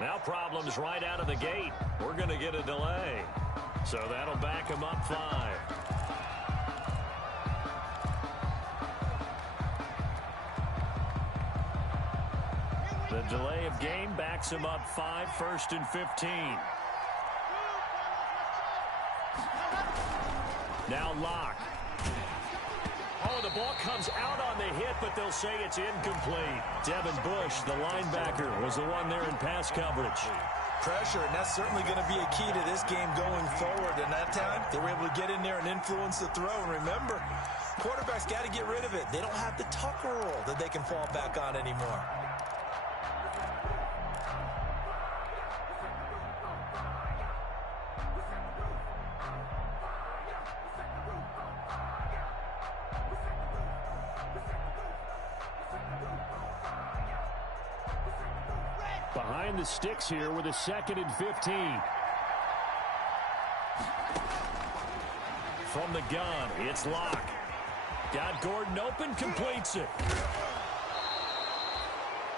Now problems right out of the gate. We're going to get a delay. So that'll back him up 5. The delay of game backs him up 5, 1st and 15. Now Locke. Oh, the ball comes out on the hit, but they'll say it's incomplete. Devin Bush, the linebacker, was the one there in pass coverage. Pressure, and that's certainly going to be a key to this game going forward. And that time, they were able to get in there and influence the throw. And remember, quarterbacks got to get rid of it. They don't have the Tucker rule that they can fall back on anymore. Behind the sticks here with a 2nd and 15. From the gun, it's Locke. Got Gordon open, completes it.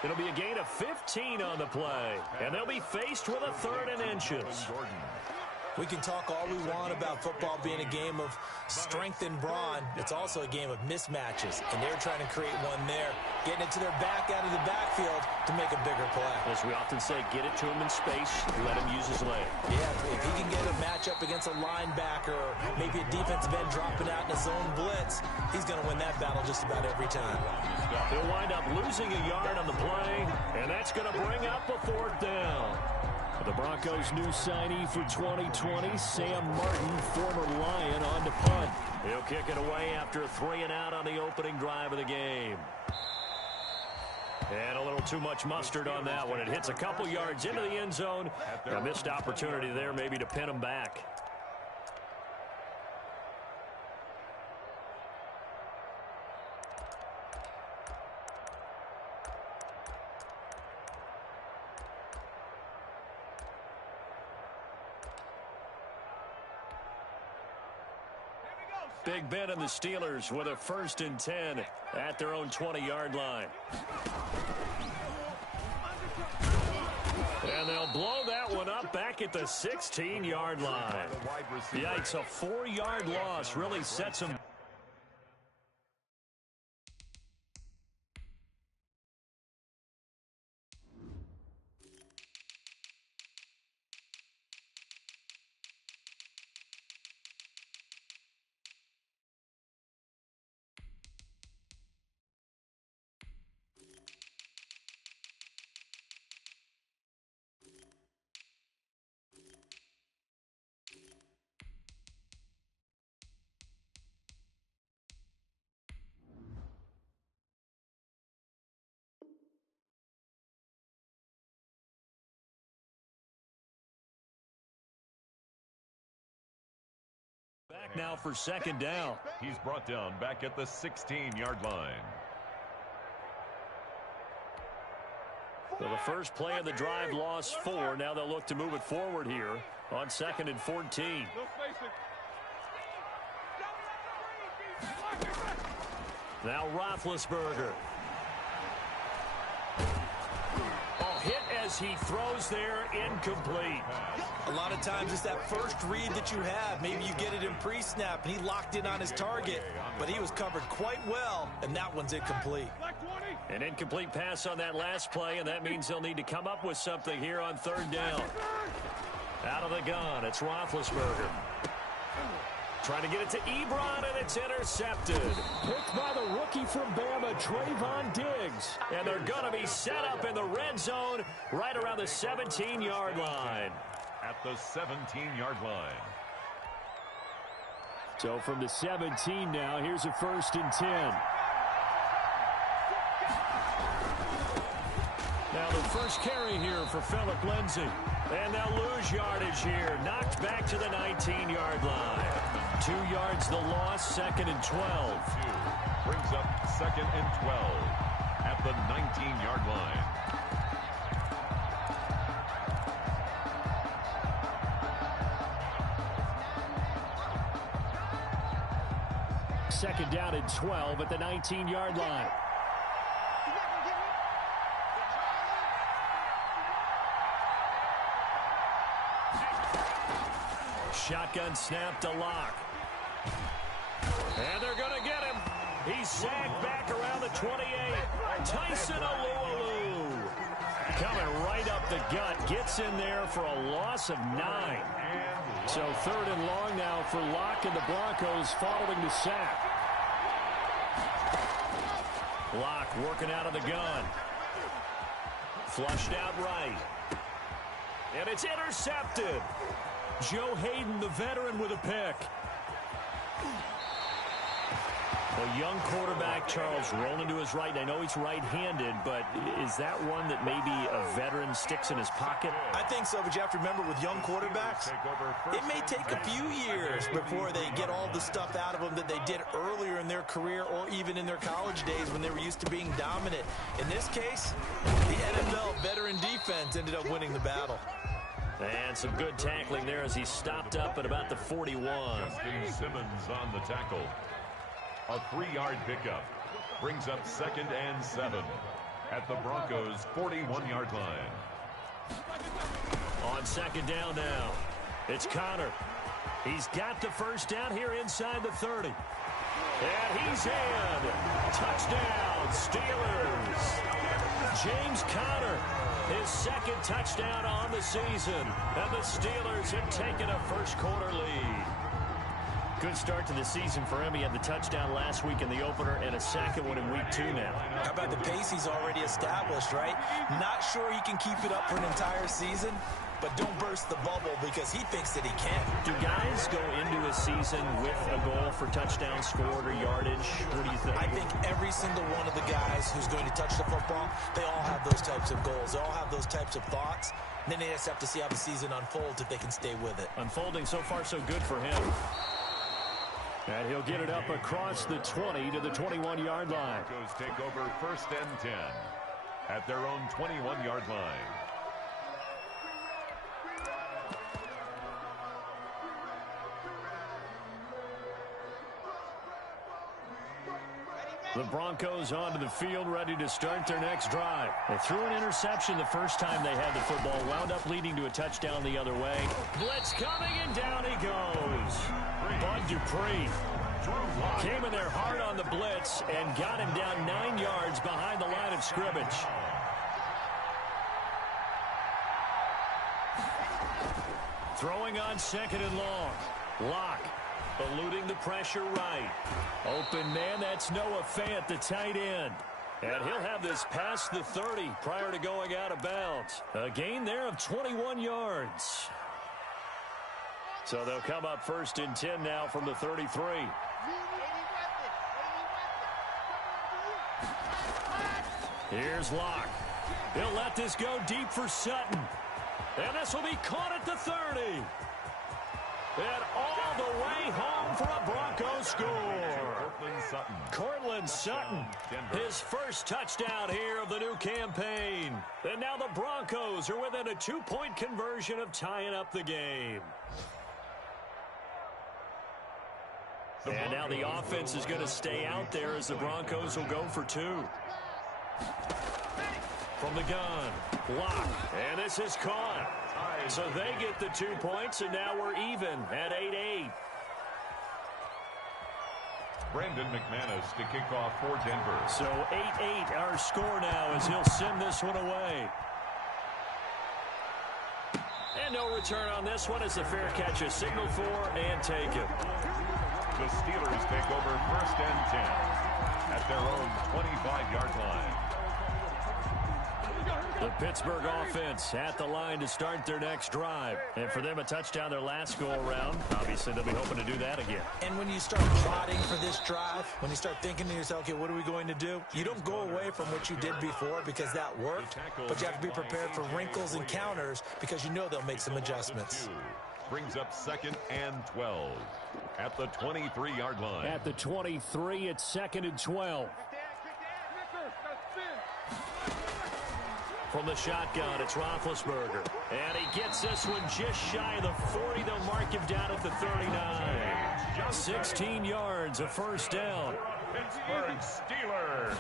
It'll be a gain of 15 on the play, and they'll be faced with a 3rd and inches. We can talk all we want about football being a game of strength and brawn. It's also a game of mismatches, and they're trying to create one there, getting it to their back out of the backfield to make a bigger play. As we often say, get it to him in space, let him use his leg. Yeah, if he can get a matchup against a linebacker or maybe a defensive end dropping out in a zone blitz, he's going to win that battle just about every time. He'll wind up losing a yard on the play, and that's going to bring up a 4th down. The Broncos' new signee for 2020, Sam Martin, former Lion, on to punt. He'll kick it away after a 3-and-out on the opening drive of the game. And a little too much mustard on that one. It hits a couple yards into the end zone. A missed opportunity there maybe to pin him back. Big Ben and the Steelers with a 1st and 10 at their own 20-yard line. And they'll blow that one up back at the 16-yard line. Yikes, a 4-yard loss really sets them. Back now for 2nd down. He's brought down back at the 16-yard line. So the first play of the drive lost 4. Now they'll look to move it forward here on 2nd and 14. Now Roethlisberger. Hit as he throws there, incomplete. A lot of times it's that first read that you have. Maybe you get it in pre-snap, and he locked in on his target, but he was covered quite well, and that one's incomplete. An incomplete pass on that last play, and that means they'll need to come up with something here on 3rd down. Out of the gun, it's Roethlisberger. Trying to get it to Ebron, and it's intercepted. Picked by the rookie from Bama, Trayvon Diggs. And they're going to be set up in the red zone right around the 17-yard line. At the 17-yard line. So from the 17 now, here's a 1st and 10. Now the first carry here for Phillip Lindsay. And they'll lose yardage here. Knocked back to the 19-yard line. 2 yards the loss, 2nd and 12. Brings up 2nd and 12 at the 19-yard line. Second down and 12 at the 19-yard line. Shotgun snap to Locke. And they're going to get him. He's sagged back around the 28. Tyson Alualu coming right up the gut. Gets in there for a loss of 9. So 3rd and long now for Locke and the Broncos following the sack. Locke working out of the gun. Flushed out right. And it's intercepted. Joe Hayden, the veteran, with a pick. A young quarterback, Charles, rolling to his right. I know he's right-handed, but is that one that maybe a veteran sticks in his pocket? I think so, but you have to remember with young quarterbacks, it may take a few years before they get all the stuff out of them that they did earlier in their career or even in their college days when they were used to being dominant. In this case, the NFL veteran defense ended up winning the battle. And some good tackling there as he stopped up at about the 41. Justin Simmons on the tackle. A 3-yard pickup brings up 2nd and 7 at the Broncos' 41-yard line. On 2nd down now, it's Connor. He's got the first down here inside the 30. And he's in. Touchdown, Steelers. James Conner, his 2nd touchdown on the season. And the Steelers have taken a first-quarter lead. Good start to the season for him. He had the touchdown last week in the opener and a 2nd one in week 2 now. How about the pace he's already established, right? Not sure he can keep it up for an entire season, but don't burst the bubble because he thinks that he can. Do guys go into a season with a goal for touchdown scored or yardage? What do you think? I think every single one of the guys who's going to touch the football, they all have those types of goals. They all have those types of thoughts. Then they just have to see how the season unfolds if they can stay with it. Unfolding so far so good for him. And he'll get it up across the 20 to the 21-yard line. Broncos take over 1st and 10 at their own 21-yard line. The Broncos onto the field, ready to start their next drive. They threw an interception the first time they had the football, wound up leading to a touchdown the other way. Blitz coming, and down he goes. Bud Dupree came in there hard on the blitz and got him down 9 yards behind the line of scrimmage. Throwing on 2nd and long. Locke eluding the pressure right. Open man, that's Noah Fant, the tight end. And he'll have this past the 30 prior to going out of bounds. A gain there of 21 yards. So they'll come up 1st and 10 now from the 33. Here's Locke. He'll let this go deep for Sutton. And this will be caught at the 30. And all the way home for a Broncos score. Cortland Sutton, his first touchdown here of the new campaign. And now the Broncos are within a 2-point conversion of tying up the game. And now the offense is going to stay out there as the Broncos will go for 2. From the gun, Locke, and this is caught. So they get the 2 points, and now we're even at 8-8. Brandon McManus to kick off for Denver. So 8-8 our score now as he'll send this one away. And no return on this one as the fair catch is signaled for and taken. The Steelers take over 1st and 10 at their own 25-yard line. The Pittsburgh offense at the line to start their next drive. And for them, a touchdown their last go-around. Obviously, they'll be hoping to do that again. And when you start plotting for this drive, when you start thinking to yourself, okay, what are we going to do? You don't go away from what you did before because that worked, but you have to be prepared for wrinkles and counters because you know they'll make some adjustments. Brings up 2nd and 12 at the 23-yard line. At the 23, it's 2nd and 12. From the shotgun, it's Roethlisberger. And he gets this one just shy of the 40. They'll mark him down at the 39. 16 yards, a first down. Pittsburgh Steelers.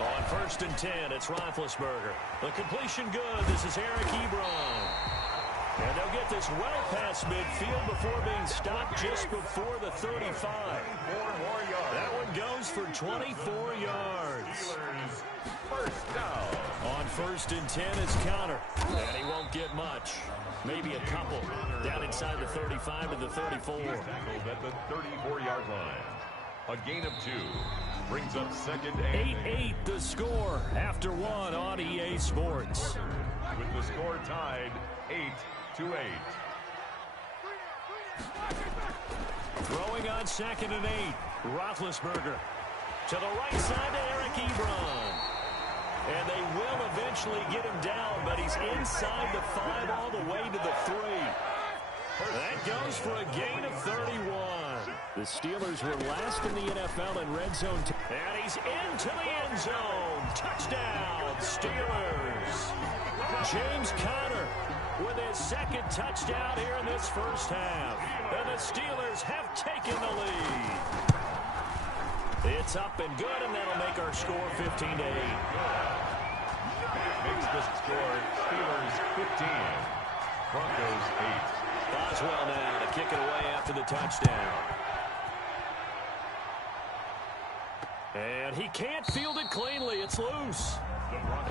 On 1st and 10, it's Roethlisberger. The completion good. This is Eric Ebron. And they'll get this well past midfield before being stopped just before the 35. That one goes for 24 yards. First down. On 1st and 10 is Connor. And he won't get much. Maybe a couple. Down inside the 35 to the 34. He's tackled at the 34-yard line. A gain of 2. Brings up 2nd and 8-8 the score after one on EA Sports. With the score tied 8-8. Throwing on 2nd and 8. Roethlisberger to the right side to Eric Ebron. And they will eventually get him down, but he's inside the 5 all the way to the 3. That goes for a gain of 31. The Steelers were last in the NFL in red zone. And he's into the end zone. Touchdown, Steelers. James Conner with his 2nd touchdown here in this first half. And the Steelers have taken the lead. It's up and good, and that'll make our score 15-8. Makes the score Steelers 15. Broncos 8. Boswell now to kick it away after the touchdown. And he can't field it cleanly. It's loose.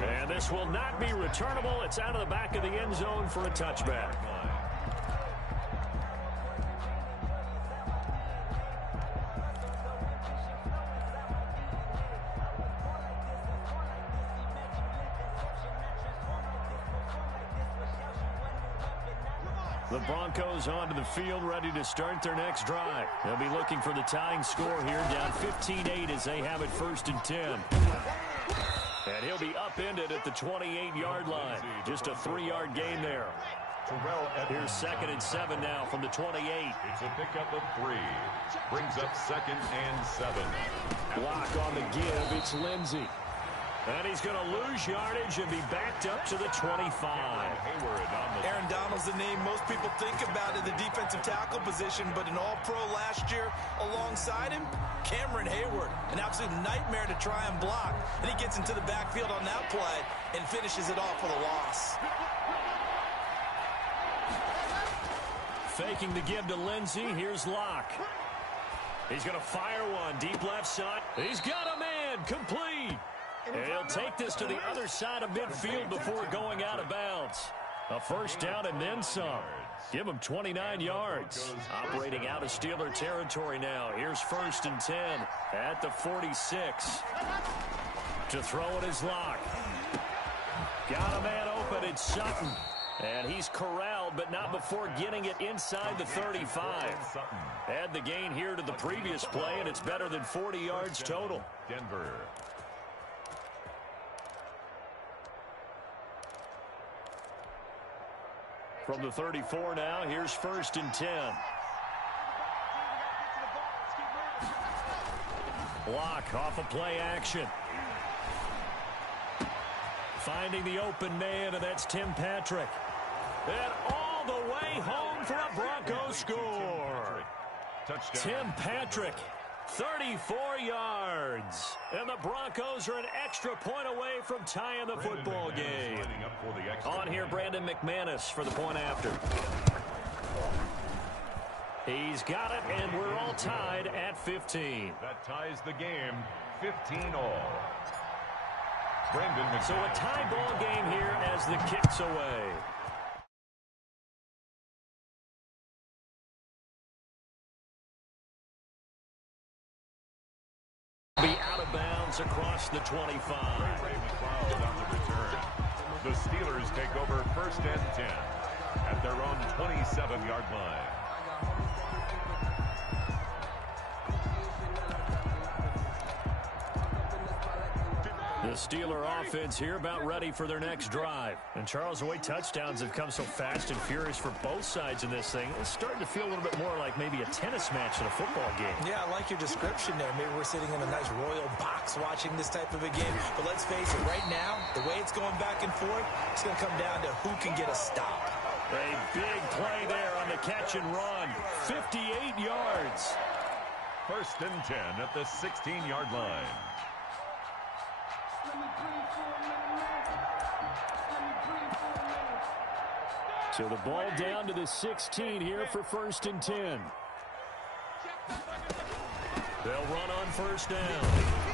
And this will not be returnable. It's out of the back of the end zone for a touchback. The Broncos onto the field, ready to start their next drive. They'll be looking for the tying score here, down 15-8 as they have it 1st and 10. And he'll be upended at the 28-yard line. Just a 3-yard gain there. Here's 2nd and 7 now from the 28. It's a pickup of 3. Brings up 2nd and 7. Block on the give. It's Lindsey. And he's going to lose yardage and be backed up to the 25. Aaron Donald's the name most people think about at the defensive tackle position, but an all-pro last year alongside him, Cameron Hayward, an absolute nightmare to try and block. And he gets into the backfield on that play and finishes it off with a loss. Faking the give to Lindsey. Here's Locke. He's going to fire one deep left side. He's got a man complete. And he'll take this to the other side of midfield before going out of bounds. A first down and then some. Give him 29 yards. Operating out of Steeler territory now. Here's 1st and 10 at the 46. To throw it is Locke. Got a man open. It's Sutton. And he's corralled, but not before getting it inside the 35. Add the gain here to the previous play, and it's better than 40 yards total. Denver. From the 34 now, here's 1st and 10. Block off a play action. Finding the open man, and that's Tim Patrick. And all the way home for a Broncos score. Tim Patrick, 34 yards. And the Broncos are an extra point away from tying the football game. On here, Brandon McManus for the point after. He's got it, and we're all tied at 15. That ties the game 15 all. Brandon McManus. So a tie ball game here as the kick's away. Be out of bounds across the 25. On the return. The Steelers take over 1st and 10 at their own 27-yard line. The Steeler offense here about ready for their next drive. And Charles, the way touchdowns have come so fast and furious for both sides in this thing, it's starting to feel a little bit more like maybe a tennis match in a football game. Yeah, I like your description there. Maybe we're sitting in a nice royal box watching this type of a game. But let's face it, right now, the way it's going back and forth, it's going to come down to who can get a stop. A big play there on the catch and run. 58 yards. 1st and 10 at the 16-yard line. So the ball down to the 16 here for 1st and 10. They'll run on 1st down.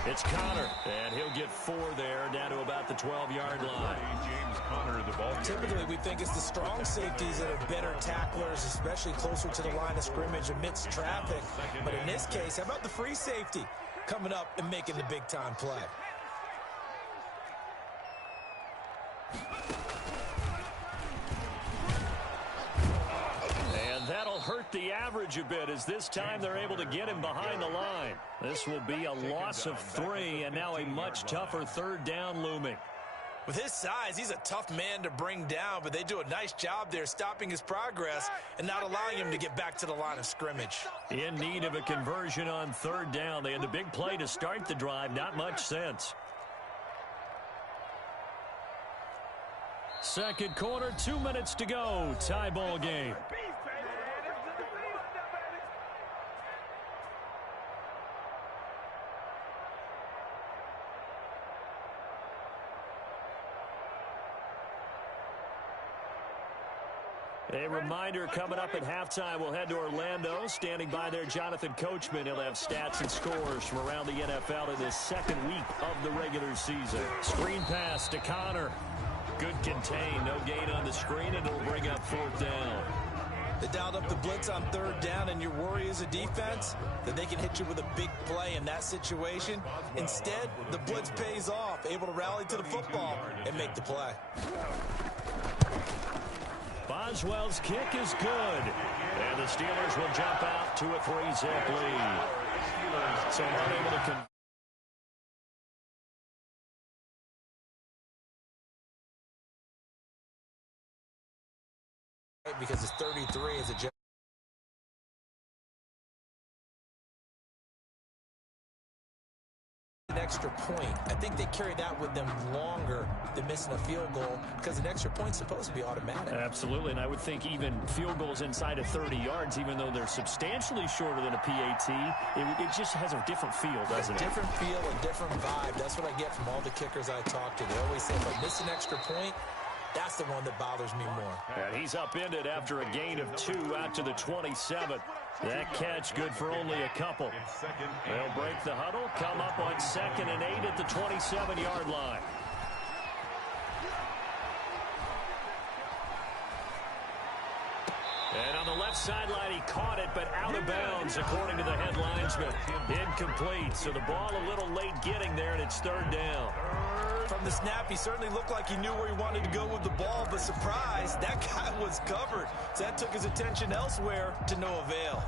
It's Connor, and he'll get 4 there, down to about the 12-yard line. James Conner, the ball carrier. Typically, we think it's the strong safeties that are better tacklers, especially closer to the line of scrimmage amidst traffic. But in this case, how about the free safety coming up and making the big-time play? That'll hurt the average a bit, as this time they're able to get him behind the line. This will be a loss of 3, and now a much tougher 3rd down looming. With his size, he's a tough man to bring down, but they do a nice job there stopping his progress and not allowing him to get back to the line of scrimmage. In need of a conversion on 3rd down. They had the big play to start the drive, not much sense. 2nd quarter, 2 minutes to go. Tie ball game. A reminder, coming up at halftime, we'll head to Orlando. Standing by there, Jonathan Coachman. He'll have stats and scores from around the NFL in this 2nd week of the regular season. Screen pass to Connor. Good contain. No gain on the screen, and it'll bring up 4th down. They dialed up the blitz on 3rd down, and your worry as a defense that they can hit you with a big play in that situation. Instead, the blitz pays off, able to rally to the football and make the play. Boswell's kick is good. And the Steelers will jump out to a 3-zip lead. So unable to convert. Because it's 33 as a an extra point. I think they carry that with them longer than missing a field goal, because an extra point's supposed to be automatic. Absolutely, and I would think even field goals inside of 30 yards, even though they're substantially shorter than a PAT, it just has a different feel, doesn't it? A different feel, a different vibe. That's what I get from all the kickers I talk to. They always say, if I miss an extra point, that's the one that bothers me more. And he's upended after a gain of 2 out to the 27. That catch good for only a couple. They'll break the huddle, come up on 2nd and 8 at the 27-yard line. And on the left sideline, he caught it, but out of bounds, according to the head linesman. Incomplete, so the ball a little late getting there, and it's 3rd down. From the snap, he certainly looked like he knew where he wanted to go with the ball, but surprise, that guy was covered. So that took his attention elsewhere to no avail.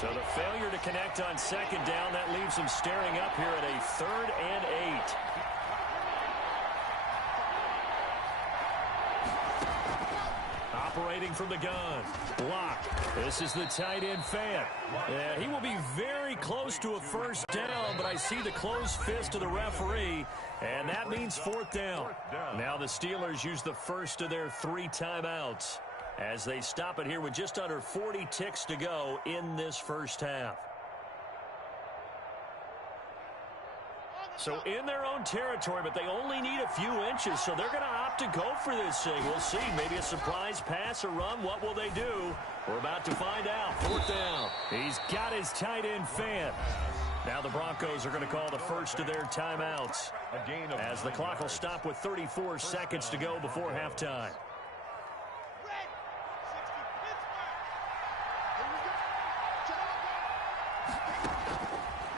So the failure to connect on 2nd down, that leaves him staring up here at a 3rd and 8. Operating from the gun. Block. This is the tight end Fant. Yeah, he will be very close to a 1st down, but I see the closed fist of the referee, and that means 4th down. Now the Steelers use the first of their 3 timeouts as they stop it here with just under 40 ticks to go in this 1st half. So in their own territory, but they only need a few inches, so they're going to opt to go for this thing. We'll see. Maybe a surprise pass or run. What will they do? We're about to find out. 4th down. He's got his tight end Fant. Now the Broncos are going to call the first of their timeouts as the clock will stop with 34 seconds to go before halftime.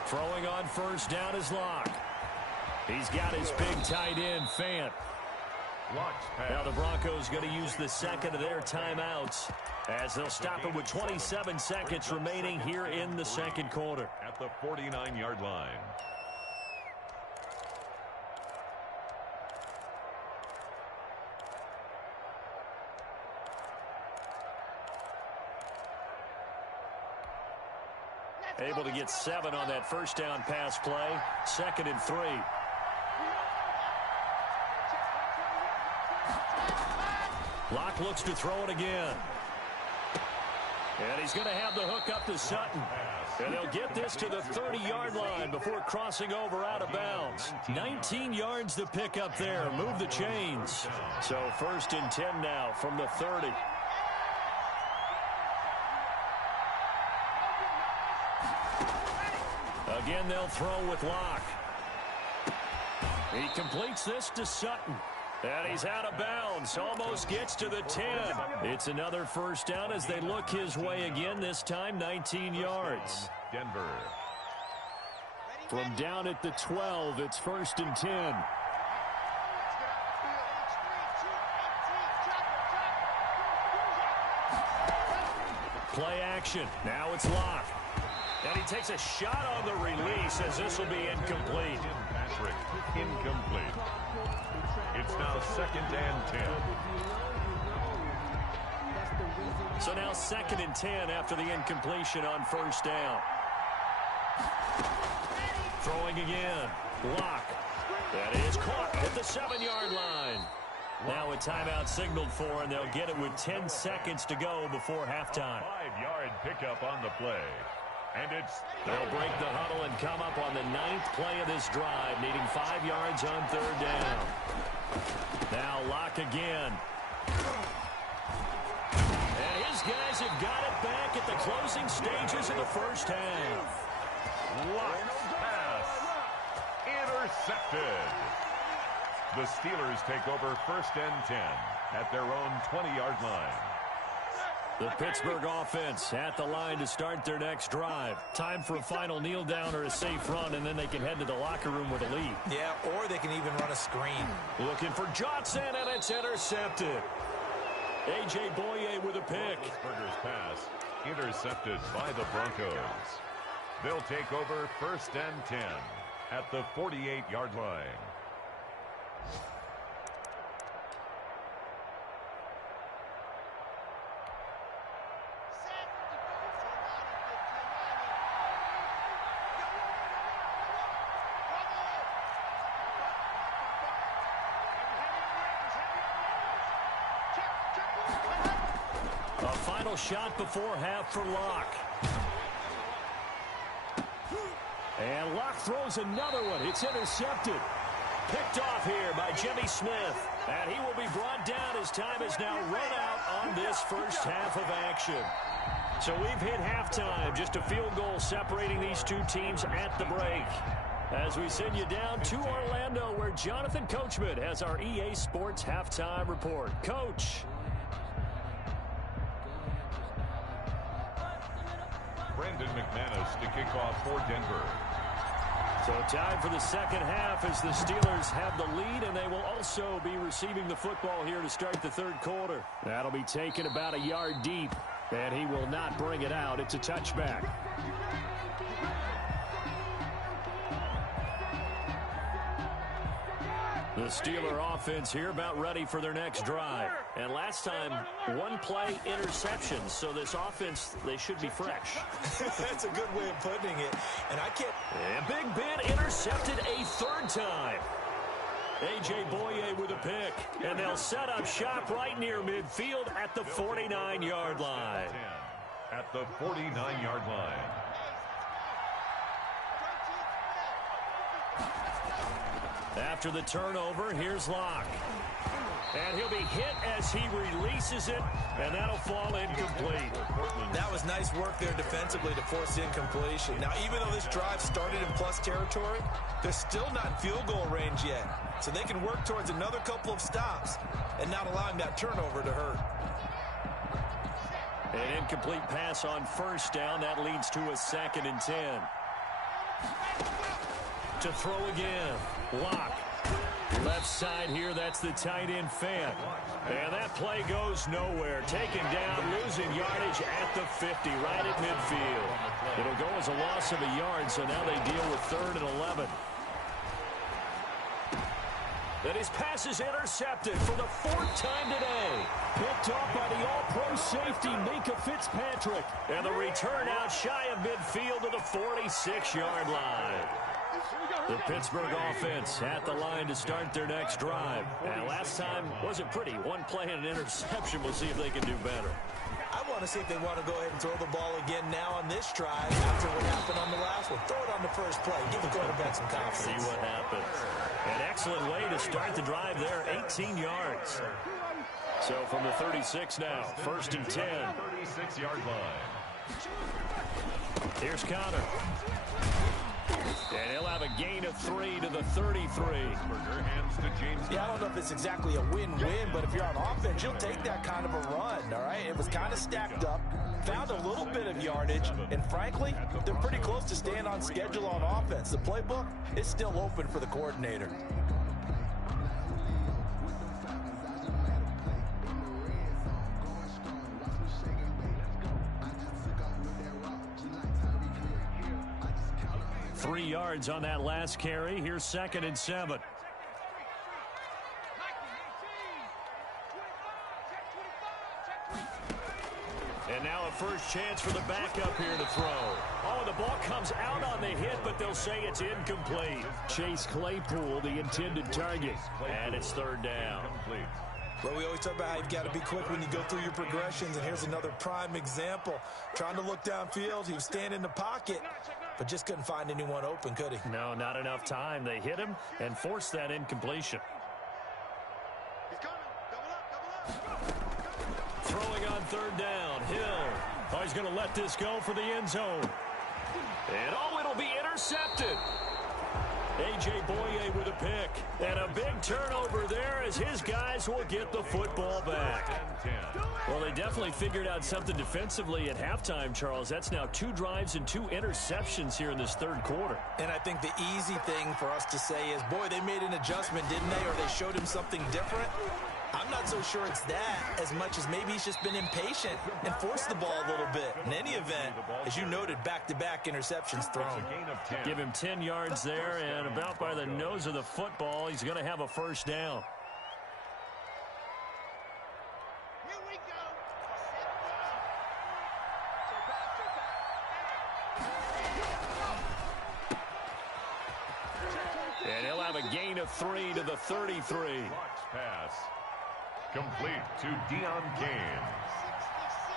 Throwing on 1st down is Locke. He's got his big tight end, Fant. Now the Broncos going to use the 2nd of their timeouts as they'll stop it with 27 seconds remaining here in the 2nd quarter. At the 49-yard line. Able to get 7 on that 1st down pass play. 2nd and 3. Locke looks to throw it again. And he's going to have the hook up to Sutton. And they'll get this to the 30-yard line before crossing over out of bounds. 19 yards to pick up there. Move the chains. So 1st and 10 now from the 30. Again, they'll throw with Locke. He completes this to Sutton. And he's out of bounds. Almost gets to the 10. It's another 1st down as they look his way again, this time 19 yards. Denver. From down at the 12, it's 1st and 10. Play action. Now it's Locke. And he takes a shot on the release as this will be incomplete. Patrick, incomplete. It's now 2nd and 10. So now 2nd and 10 after the incompletion on 1st down. Throwing again. Locke. That is caught at the 7-yard line. Now a timeout signaled for, and they'll get it with 10 seconds to go before halftime. 5-yard pickup on the play. And they'll break the huddle and come up on the 9th play of this drive, needing 5 yards on 3rd down. Now Locke again. And his guys have got it back at the closing stages of the 1st half. Locke's pass. Intercepted. The Steelers take over 1st and 10 at their own 20-yard line. The Pittsburgh offense at the line to start their next drive. Time for a final kneel down or a safe run, and then they can head to the locker room with a lead. Yeah, or they can even run a screen. Looking for Johnson, and it's intercepted. A.J. Boye with a pick. Pittsburgh's pass intercepted by the Broncos. They'll take over 1st and 10 at the 48-yard line. Shot before half for Locke. And Locke throws another one. It's intercepted. Picked off here by Jimmy Smith. And he will be brought down as time is now run out on this 1st half of action. So we've hit halftime. Just a field goal separating these two teams at the break. As we send you down to Orlando, where Jonathan Coachman has our EA Sports halftime report. Coach. Brendan McManus to kick off for Denver. So time for the 2nd half as the Steelers have the lead, and they will also be receiving the football here to start the 3rd quarter. That'll be taken about a yard deep, and he will not bring it out. It's a touchback. The Steeler offense here about ready for their next drive. And last time, 1-play interception. So this offense, they should be fresh. That's a good way of putting it. And I can't... And Big Ben intercepted a 3rd time. A.J. Boye with a pick. And they'll set up shop right near midfield at the 49-yard line. At the 49-yard line. After the turnover, here's Locke. And he'll be hit as he releases it, and that'll fall incomplete. That was nice work there defensively to force incompletion. Now, even though this drive started in plus territory, they're still not in field goal range yet. So they can work towards another couple of stops and not allowing that turnover to hurt. An incomplete pass on 1st down. That leads to a 2nd and 10. To throw again. Locke. Left side here, that's the tight end Fant. And that play goes nowhere. Taken down, losing yardage at the 50, right at midfield. It'll go as a loss of a yard, so now they deal with 3rd and 11. And his pass is intercepted for the 4th time today. Picked off by the all-pro safety, Minka Fitzpatrick. And the return out shy of midfield to the 46-yard line. The Pittsburgh offense at the line to start their next drive. And last time wasn't pretty. 1 play and an interception. We'll see if they can do better. I want to see if they want to go ahead and throw the ball again now on this drive after what happened on the last one. Throw it on the first play. Give the quarterback some confidence. See what happens. An excellent way to start the drive there, 18 yards. So from the 36 now, 1st and 10. 36-yard line. Here's Connor. And he'll have a gain of 3 to the 33. Hands to James. Yeah, I don't know if it's exactly a win-win, but if you're on offense, you'll take that kind of a run, all right? It was kind of stacked up, found a little bit of yardage, and frankly, they're pretty close to staying on schedule on offense. The playbook is still open for the coordinator. Three yards on that last carry. Here's 2nd and 7. And now a first chance for the backup here to throw. Oh, the ball comes out on the hit, but they'll say it's incomplete. Chase Claypool, the intended target. And it's 3rd down. Well, we always talk about how you've got to be quick when you go through your progressions, and here's another prime example. Trying to look downfield, he was standing in the pocket, but just couldn't find anyone open, could he? No, not enough time. They hit him and forced that incompletion. Throwing on 3rd down, Hill. Oh, he's going to let this go for the end zone. And oh, it'll be intercepted. A.J. Boye with a pick. And a big turnover there as his guys will get the football back. Well, they definitely figured out something defensively at halftime, Charles. That's now 2 drives and 2 interceptions here in this 3rd quarter. And I think the easy thing for us to say is, boy, they made an adjustment, didn't they? Or they showed him something different. I'm not so sure it's that as much as maybe he's just been impatient and forced the ball a little bit. In any event, as you noted, back-to-back interceptions thrown. Give him 10 yards there, and about by the nose of the football, he's going to have a first down. Here we go. And he'll have a gain of 3 to the 33. Pass. Complete to Deion Kane.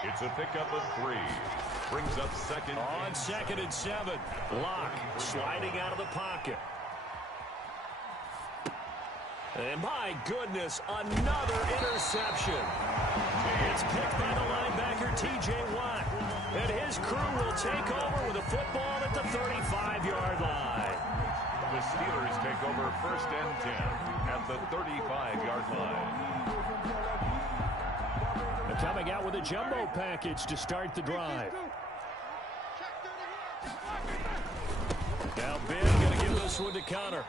It's a pickup of 3. Brings up 2nd. On 2nd and 7. Locke sliding out of the pocket. And my goodness, another interception. It's picked by the linebacker, T.J. Watt. And his crew will take over with a football at the 35-yard line. The Steelers take over 1st and 10 at the 35-yard line. They're coming out with a jumbo package to start the drive. Now Ben going to give this one to Connor.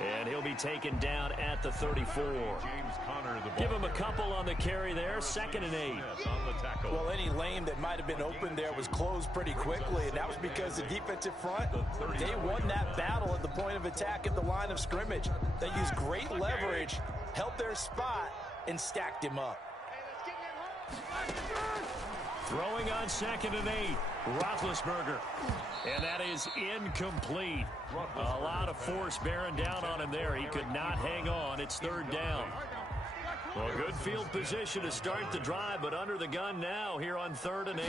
And he'll be taken down at the 34. James Conner, the ball. Give him a couple on the carry there. 2nd and 8. On the tackle. Well, any lane that might have been open there was closed pretty quickly, and that was because the defensive front, they won that battle at the point of attack at the line of scrimmage. They used great leverage, held their spot, and stacked him up. Throwing on 2nd and 8. Roethlisberger. And that is incomplete. A lot of force bearing down on him there. He could not hang on. It's 3rd down. Well, good field position to start the drive, but under the gun now here on 3rd and 8.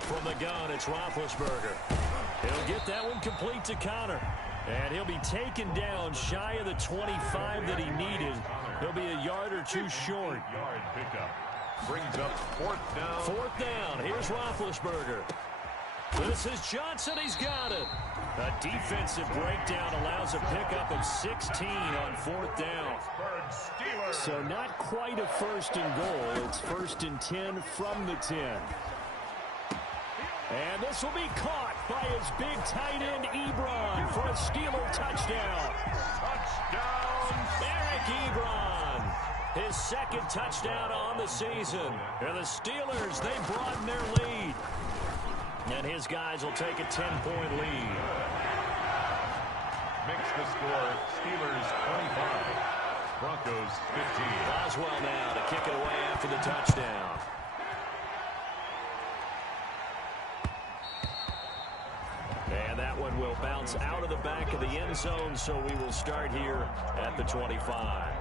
From the gun, it's Roethlisberger. He'll get that one complete to Connor. And he'll be taken down shy of the 25 that he needed. He'll be a yard or 2 short. Yard pickup. Brings up 4th down. 4th down. Here's Roethlisberger. This is Johnson. He's got it. A defensive breakdown allows a pickup of 16 on 4th down. So not quite a 1st and goal. It's 1st and 10 from the 10. And this will be caught by his big tight end, Ebron, for a Steeler touchdown. Touchdown. Eric Ebron. His 2nd touchdown on the season. And the Steelers, they broaden their lead. And his guys will take a 10-point lead. Makes the score Steelers 25, Broncos 15. Boswell now to kick it away after the touchdown. And that one will bounce out of the back of the end zone, so we will start here at the 25.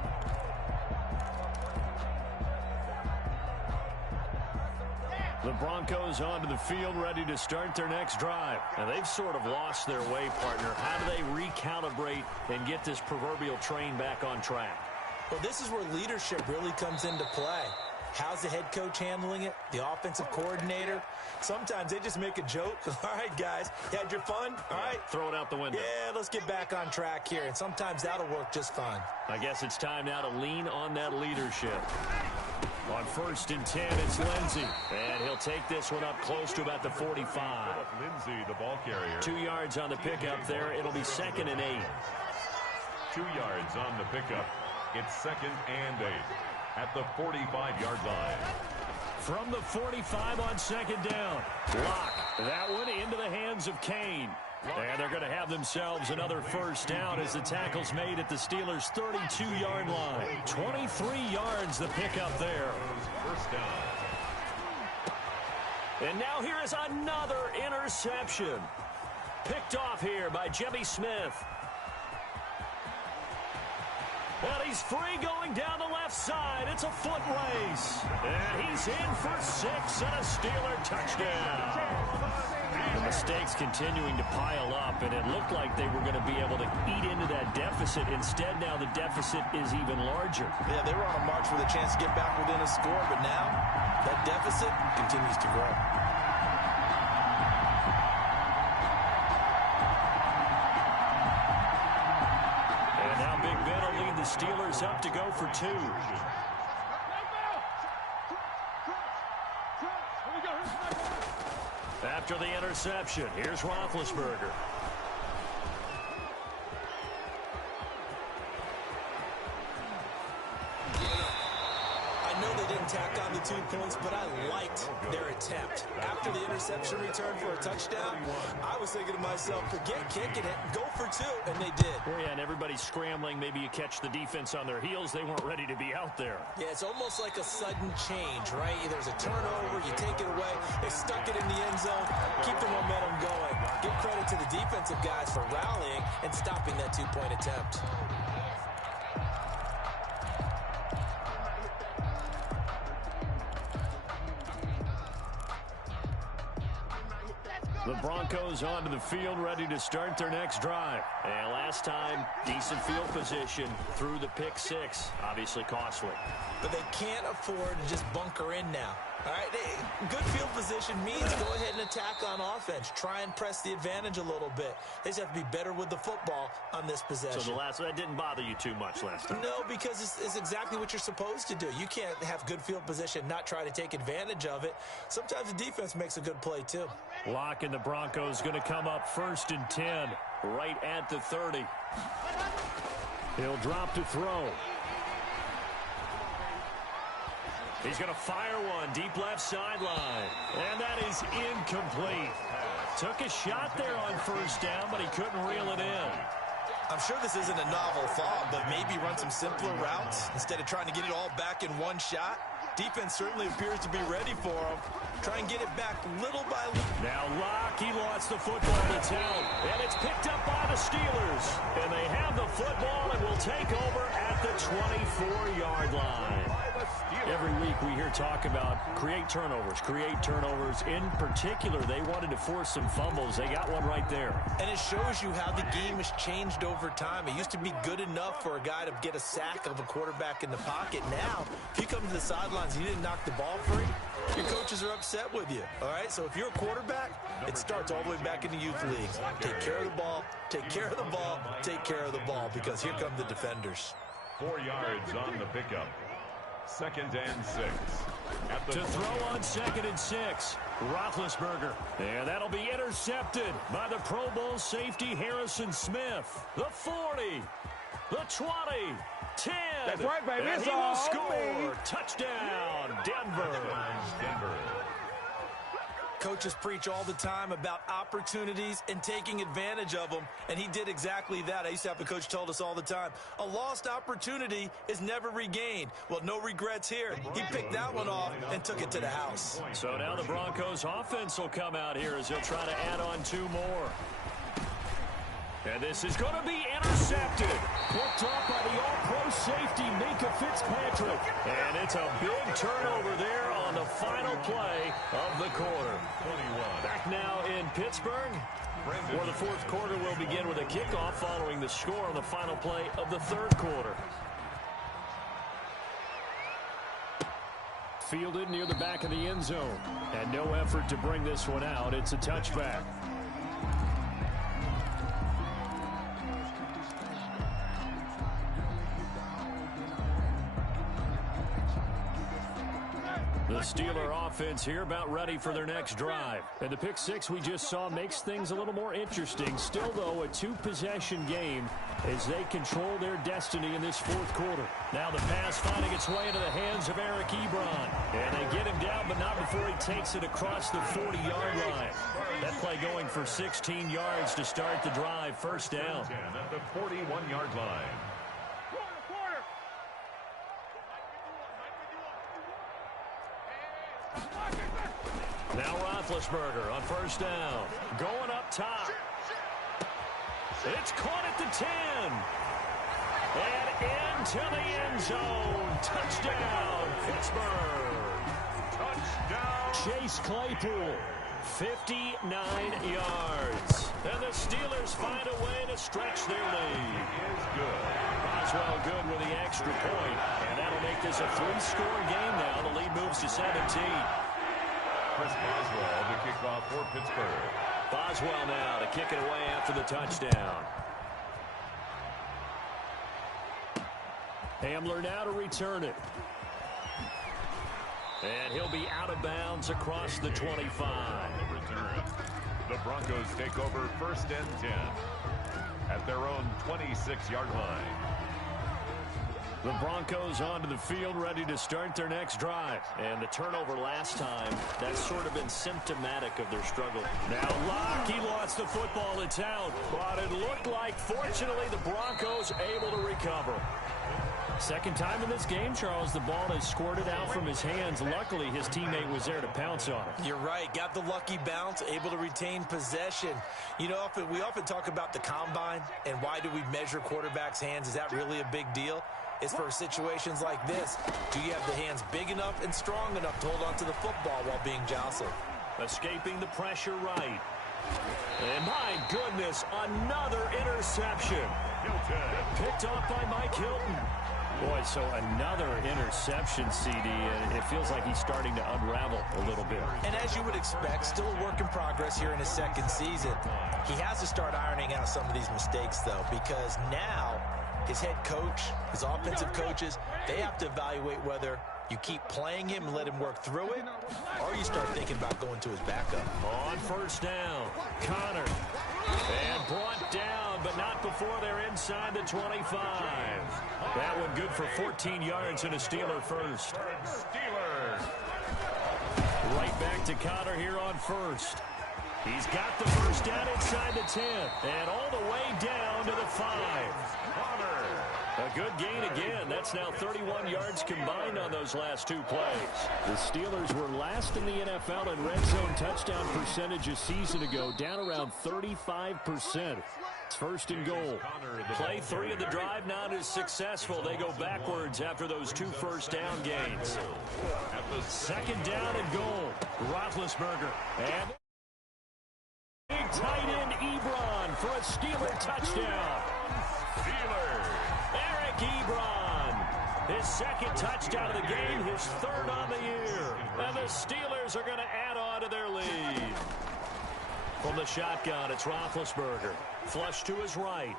Broncos onto the field ready to start their next drive. And they've sort of lost their way, partner. How do they recalibrate and get this proverbial train back on track? Well, this is where leadership really comes into play. How's the head coach handling it? The offensive coordinator? Sometimes they just make a joke. All right, guys, you had your fun? All right. Throw it out the window. Yeah, let's get back on track here. And sometimes that'll work just fine. I guess it's time now to lean on that leadership. On 1st and 10, it's Lindsey. And he'll take this one up close to about the 45. Lindsey, the ball carrier. 2 yards on the pickup there. It'll be 2nd and 8. 2 yards on the pickup. It's 2nd and 8 at the 45-yard line. From the 45 on 2nd down. Lock that one into the hands of Kane. And they're going to have themselves another 1st down as the tackle's made at the Steelers' 32-yard line. 23 yards the pickup there. 1st down. And now here is another interception. Picked off here by Jimmy Smith. And he's free going down the left side. It's a foot race. And he's in for 6 and a Steeler touchdown. The mistakes continuing to pile up, and it looked like they were going to be able to eat into that deficit. Instead, now the deficit is even larger. Yeah, they were on a march with a chance to get back within a score, but now that deficit continues to grow. Steelers up to go for 2. After the interception, here's Roethlisberger. I know they didn't tack on the 2 points, but I liked their attempt. After the interception return for a touchdown, I was thinking to myself, forget kicking it, go for 2, and they did. Yeah, and everybody's scrambling. Maybe you catch the defense on their heels. They weren't ready to be out there. Yeah, it's almost like a sudden change, right? There's a turnover, you take it away, they stuck it in the end zone, keep the momentum going. Give credit to the defensive guys for rallying and stopping that 2-point attempt. The Broncos onto the field ready to start their next drive. And last time, decent field position through the pick 6. Obviously costly. But they can't afford to just bunker in now. All right, good field position means go ahead and attack on offense. Try and press the advantage a little bit. They just have to be better with the football on this possession. So that didn't bother you too much last time? No, because it's exactly what you're supposed to do. You can't have good field position, not try to take advantage of it. Sometimes the defense makes a good play, too. Lock and the Broncos going to come up 1st and 10, right at the 30. He'll drop to throw. He's going to fire one deep left sideline. And that is incomplete. Took a shot there on 1st down, but he couldn't reel it in. I'm sure this isn't a novel thought, but maybe run some simpler routes instead of trying to get it all back in one shot. Defense certainly appears to be ready for him. Try and get it back little by little. Now Locke, he lost the football that's held, and it's picked up by the Steelers. And they have the football and will take over at the 24-yard line. Every week we hear talk about create turnovers. In particular, they wanted to force some fumbles. They got one right there. And it shows you how the game has changed over time. It used to be good enough for a guy to get a sack of a quarterback in the pocket. Now, if you come to the sidelines and you didn't knock the ball free, your coaches are upset with you. All right, so if you're a quarterback, it starts all the way back in the youth leagues. Take care of the ball, take care of the ball, take care of the ball, because here come the defenders. 4 yards on the pickup. 2nd and 6. To throw on 2nd and 6, Roethlisberger. And that'll be intercepted by the Pro Bowl safety Harrison Smith. The 40, the 20, 10. That's right, baby. And It's he will all score. me. Touchdown, Denver. Denver. Coaches preach all the time about opportunities and taking advantage of them, and he did exactly that. I used to have a coach told us all the time, a lost opportunity is never regained. Well, no regrets here. He picked that one off and took it to the house. So now the Broncos offense will come out here as they'll try to add on 2 more. And this is going to be intercepted. Plucked off by the all-pro safety, Minka Fitzpatrick. And it's a big turnover there on the final play of the quarter. Back now in Pittsburgh, where the fourth quarter will begin with a kickoff following the score on the final play of the third quarter. Fielded near the back of the end zone. And no effort to bring this one out. It's a touchback. The Steeler offense here about ready for their next drive. And the pick six we just saw makes things a little more interesting. Still, though, a two-possession game as they control their destiny in this fourth quarter. Now the pass finding its way into the hands of Eric Ebron. And they get him down, but not before he takes it across the 40-yard line. That play going for 16 yards to start the drive. First down. At the 41-yard line. Now Roethlisberger on first down. Going up top. It's caught at the 10. And into the end zone. Touchdown, Pittsburgh. Touchdown. Chase Claypool, 59 yards. And the Steelers find a way to stretch their lead. Is good. Boswell good with the extra point. And that'll make this a three-score game now. The lead moves to 17. Chris Boswell to kick off for Pittsburgh. Boswell now to kick it away after the touchdown. Hamler now to return it. And he'll be out of bounds across the 25. Return. The Broncos take over first and 10 at their own 26-yard line. The Broncos onto the field ready to start their next drive. And the turnover last time, that's sort of been symptomatic of their struggle. Now Locke, he lost the football. It's out. But it looked like, fortunately, the Broncos able to recover. Second time in this game, Charles, the ball has squirted out from his hands. Luckily, his teammate was there to pounce on it. You're right. Got the lucky bounce, able to retain possession. You know, we often talk about the combine and why do we measure quarterbacks' hands. Is that really a big deal? It's for situations like this. Do you have the hands big enough and strong enough to hold on to the football while being jostled? Escaping the pressure right. And my goodness, another interception. Picked off by Mike Hilton. Boy, so another interception, CD, and it feels like he's starting to unravel a little bit. And as you would expect, still a work in progress here in his second season. He has to start ironing out some of these mistakes, though, because now his head coach, his offensive coaches, they have to evaluate whether you keep playing him and let him work through it, or you start thinking about going to his backup. On first down, Connor. And brought down, but not before they're inside the 25. That one good for 14 yards and a Steeler first. Steelers. Right back to Connor here on first. He's got the first down inside the 10. And all the way down to the 5. Connor. A good gain again. That's now 31 yards combined on those last two plays. The Steelers were last in the NFL in red zone touchdown percentage a season ago, down around 35%. It's first and goal. Play 3 of the drive not as successful. They go backwards after those 2 first down gains. Second down and goal. Roethlisberger. And big tight end Ebron for a Steeler touchdown. Steelers. Eric Ebron, his second touchdown of the game, his third on the year. And the Steelers are going to add on to their lead. From the shotgun, it's Roethlisberger. Flush to his right.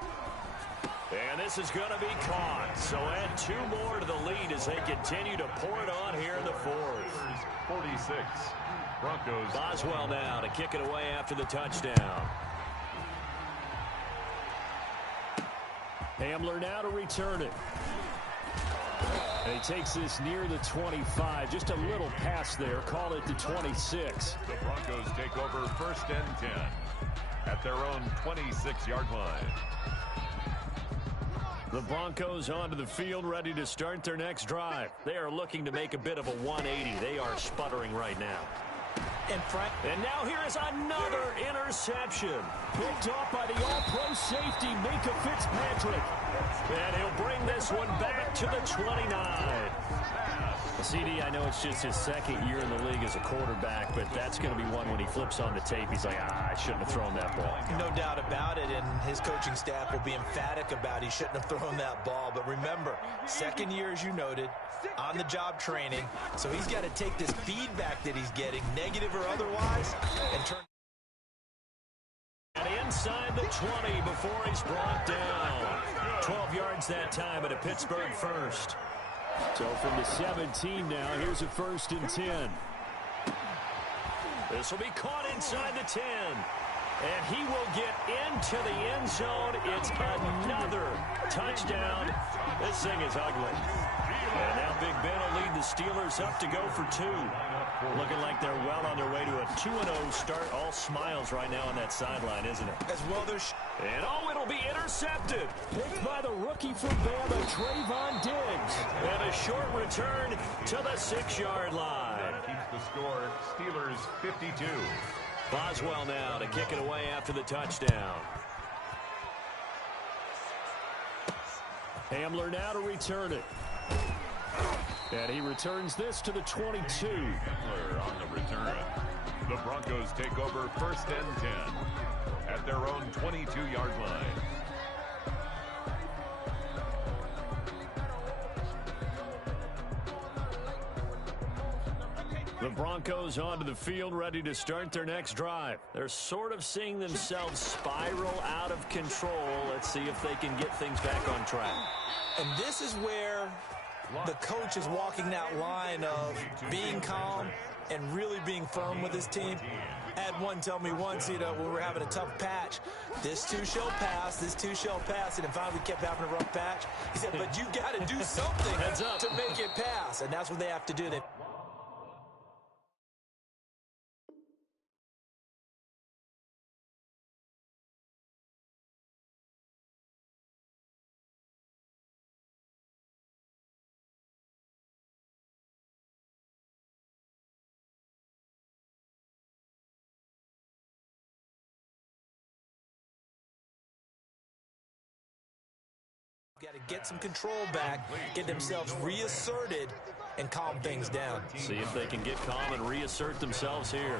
And this is going to be caught. So add 2 more to the lead as they continue to pour it on here in the fourth. 46. Broncos. Boswell now to kick it away after the touchdown. Hamler now to return it. And he takes this near the 25. Just a little pass there. Call it the 26. The Broncos take over first and 10 at their own 26-yard line. The Broncos onto the field ready to start their next drive. They are looking to make a bit of a 180. They are sputtering right now. And now here is another interception. Picked off by the all-pro safety, Minka Fitzpatrick. And he'll bring this one back to the 29. CD, I know it's just his second year in the league as a quarterback, but that's going to be one when he flips on the tape. He's like, I shouldn't have thrown that ball. No doubt about it, and his coaching staff will be emphatic about he shouldn't have thrown that ball. But remember, second year, as you noted, on-the-job training. So he's got to take this feedback that he's getting, negative or otherwise, and turn. And inside the 20 before he's brought down. 12 yards that time at a Pittsburgh first. So from the 17 now, here's a 1st and 10. This will be caught inside the 10. And he will get into the end zone. It's another touchdown. This thing is ugly. And now Big Ben will lead the Steelers up to go for 2. Looking like they're well on their way to a 2-0 start. All smiles right now on that sideline, isn't it? As well, there's... And it'll be intercepted. Picked by the rookie from Bama, Trayvon Diggs. And a short return to the 6-yard line. That keeps the score Steelers 52. Boswell now to kick it away after the touchdown. Hamler now to return it. And he returns this to the 22. Hamler on the return. The Broncos take over 1st and 10 at their own 22-yard line. The Broncos onto the field, ready to start their next drive. They're sort of seeing themselves spiral out of control. Let's see if they can get things back on track. And this is where the coach is walking that line of being calm and really being firm with his team. I had one tell me once, when we were having a tough patch, this too shall pass, this too shall pass, and finally we kept having a rough patch. He said, but you got to do something to make it pass, and that's what they have to do. Got to get some control back, get themselves reasserted, and calm things down. See if they can get calm and reassert themselves here.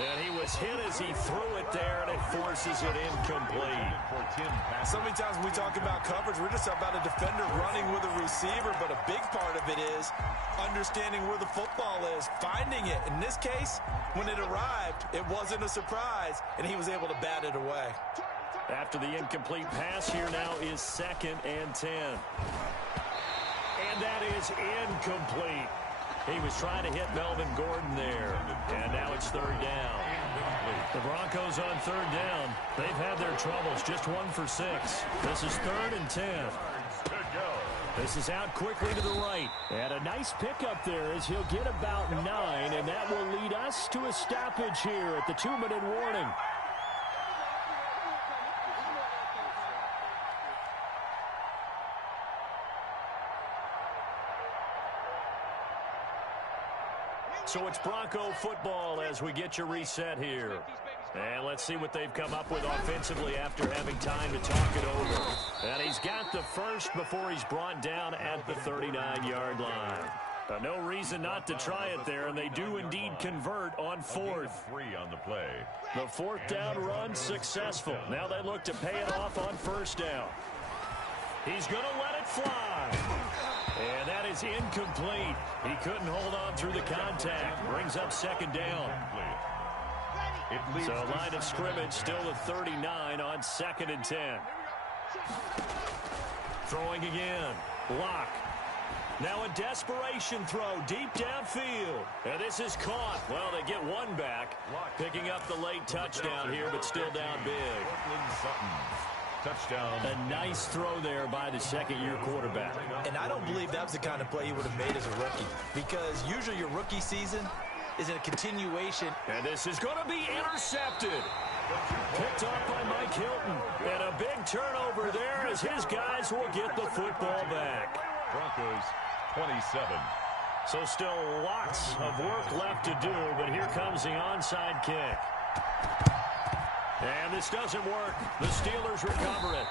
And he was hit as he threw it there, and it forces it incomplete. So many times when we talk about coverage, we're just about a defender running with a receiver, but a big part of it is understanding where the football is, finding it. In this case, when it arrived, it wasn't a surprise, and he was able to bat it away. After the incomplete pass, here now is 2nd and 10. And that is incomplete. He was trying to hit Melvin Gordon there. And now it's 3rd down. The Broncos on 3rd down. They've had their troubles. Just 1 for 6. This is 3rd and 10. This is out quickly to the right. And a nice pickup there as he'll get about 9. And that will lead us to a stoppage here at the 2-minute warning. So it's Bronco football as we get your reset here. And let's see what they've come up with offensively after having time to talk it over. And he's got the first before he's brought down at the 39-yard line. No reason not to try it there, and they do indeed convert on 4th. 3 on the play. The 4th down run successful. Now they look to pay it off on 1st down. He's going to let it fly. And that is incomplete. He couldn't hold on through the contact. Brings up 2nd down. So line of scrimmage still at 39 on 2nd and 10. Throwing again. Block. Now a desperation throw deep downfield. And this is caught. Well, they get one back. Picking up the late touchdown here, but still down big. Touchdown. A nice throw there by the 2nd-year quarterback. And I don't believe that was the kind of play he would have made as a rookie, because usually your rookie season is in a continuation. And this is going to be intercepted. Picked off by Mike Hilton. And a big turnover there as his guys will get the football back. Broncos 27. So still lots of work left to do, but here comes the onside kick. And this doesn't work. The Steelers recover it.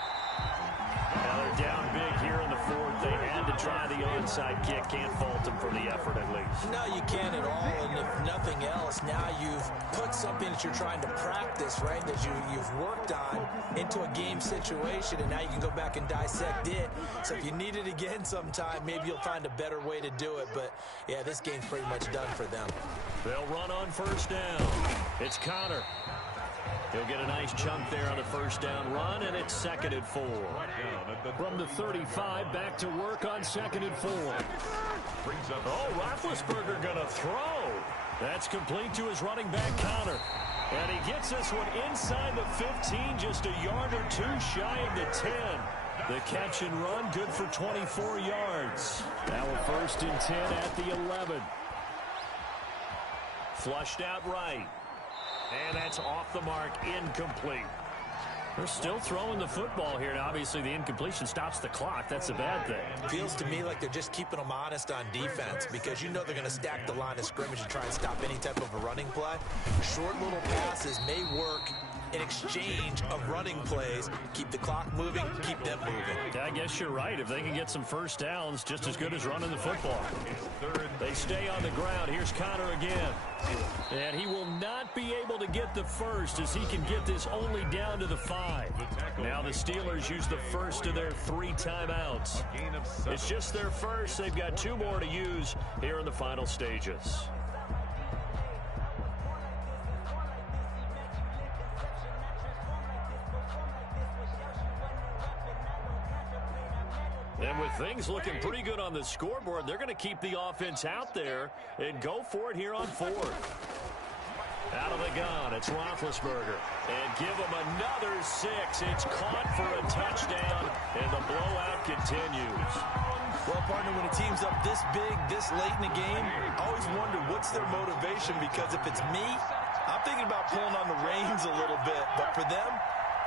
Now they're down big here in the fourth. They had to try the onside kick. Can't fault them for the effort at least. No, you can't at all. And if nothing else, now you've put something that you're trying to practice, right, that you've worked on into a game situation, and now you can go back and dissect it. So if you need it again sometime, maybe you'll find a better way to do it. But, yeah, this game's pretty much done for them. They'll run on first down. It's Connor. He'll get a nice chunk there on the first down run, and it's 2nd and 4. From the 35, back to work on 2nd and 4. Oh, Roethlisberger going to throw. That's complete to his running back, Connor. And he gets this one inside the 15, just a yard or two shy of the 10. The catch and run, good for 24 yards. Now a 1st and 10 at the 11. Flushed out right. And that's off the mark, incomplete. They're still throwing the football here, and obviously the incompletion stops the clock. That's a bad thing. Feels to me like they're just keeping them honest on defense, because you know they're going to stack the line of scrimmage and try and stop any type of a running play. Short little passes may work in exchange of running plays. Keep the clock moving, keep them moving. Yeah, I guess you're right. If they can get some first downs, just as good as running the football. They stay on the ground. Here's Connor again. And he will not be able to get the first, as he can get this only down to the 5. Now the Steelers use the first of their 3 timeouts. It's just their first. They've got 2 more to use here in the final stages. And with things looking pretty good on the scoreboard, they're going to keep the offense out there and go for it here on 4th. Out of the gun, it's Roethlisberger. And give him another 6. It's caught for a touchdown, and the blowout continues. Well, partner, when a team's up this big, this late in the game, I always wonder what's their motivation, because if it's me, I'm thinking about pulling on the reins a little bit. But for them,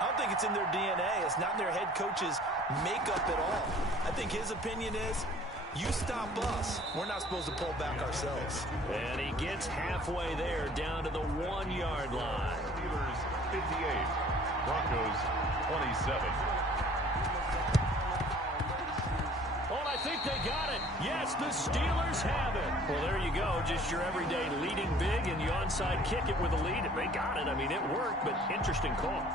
I don't think it's in their DNA. It's not in their head coach's makeup at all. I think his opinion is, you stop us, we're not supposed to pull back ourselves. And he gets halfway there, down to the 1-yard line. Steelers 58, Broncos 27. Oh, and I think they got it. Yes, the Steelers have it. Well, there you go. Just your everyday leading big, and you onside kick it with a lead. They got it. I mean, it worked, but interesting call.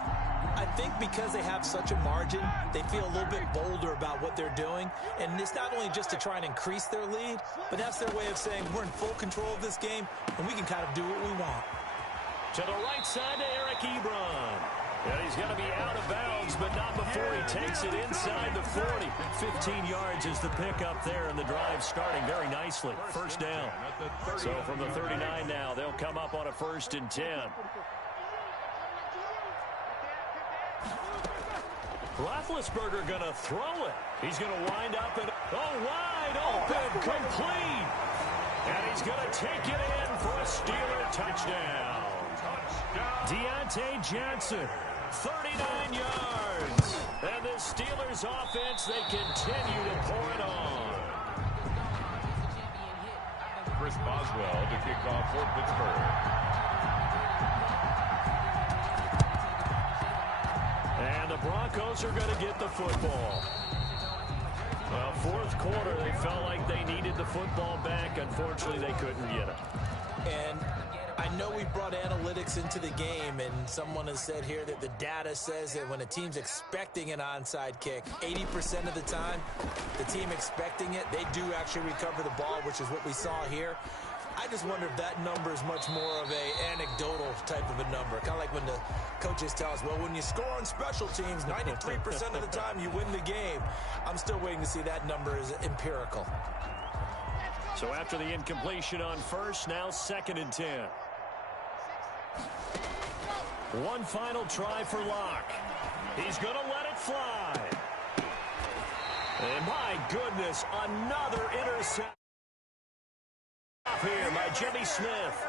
I think because they have such a margin, they feel a little bit bolder about what they're doing. And it's not only just to try and increase their lead, but that's their way of saying we're in full control of this game, and we can kind of do what we want. To the right side to Eric Ebron. Yeah, he's going to be out of bounds, but not before he takes it inside the 40. 15 yards is the pickup there, and the drive starting very nicely. First down. So from the 39 now, they'll come up on a 1st and 10. Roethlisberger going to throw it. He's going to wind up and wide open, complete. And he's going to take it in for a Steeler touchdown. Deontay Johnson, 39 yards. And the Steelers offense, they continue to pour it on. Chris Boswell to kick off for Pittsburgh. And the Broncos are going to get the football. Well, 4th quarter, they felt like they needed the football back. Unfortunately, they couldn't get it. And I know we brought analytics into the game, and someone has said here that the data says that when a team's expecting an onside kick, 80% of the time, the team expecting it, they do actually recover the ball, which is what we saw here. I just wonder if that number is much more of a anecdotal type of a number. Kind of like when the coaches tell us, well, when you score on special teams, 93% of the time you win the game. I'm still waiting to see that number is empirical. So after the incompletion on 1st, now 2nd and 10. One final try for Locke. He's going to let it fly. And my goodness, another interception here by Jimmy Smith.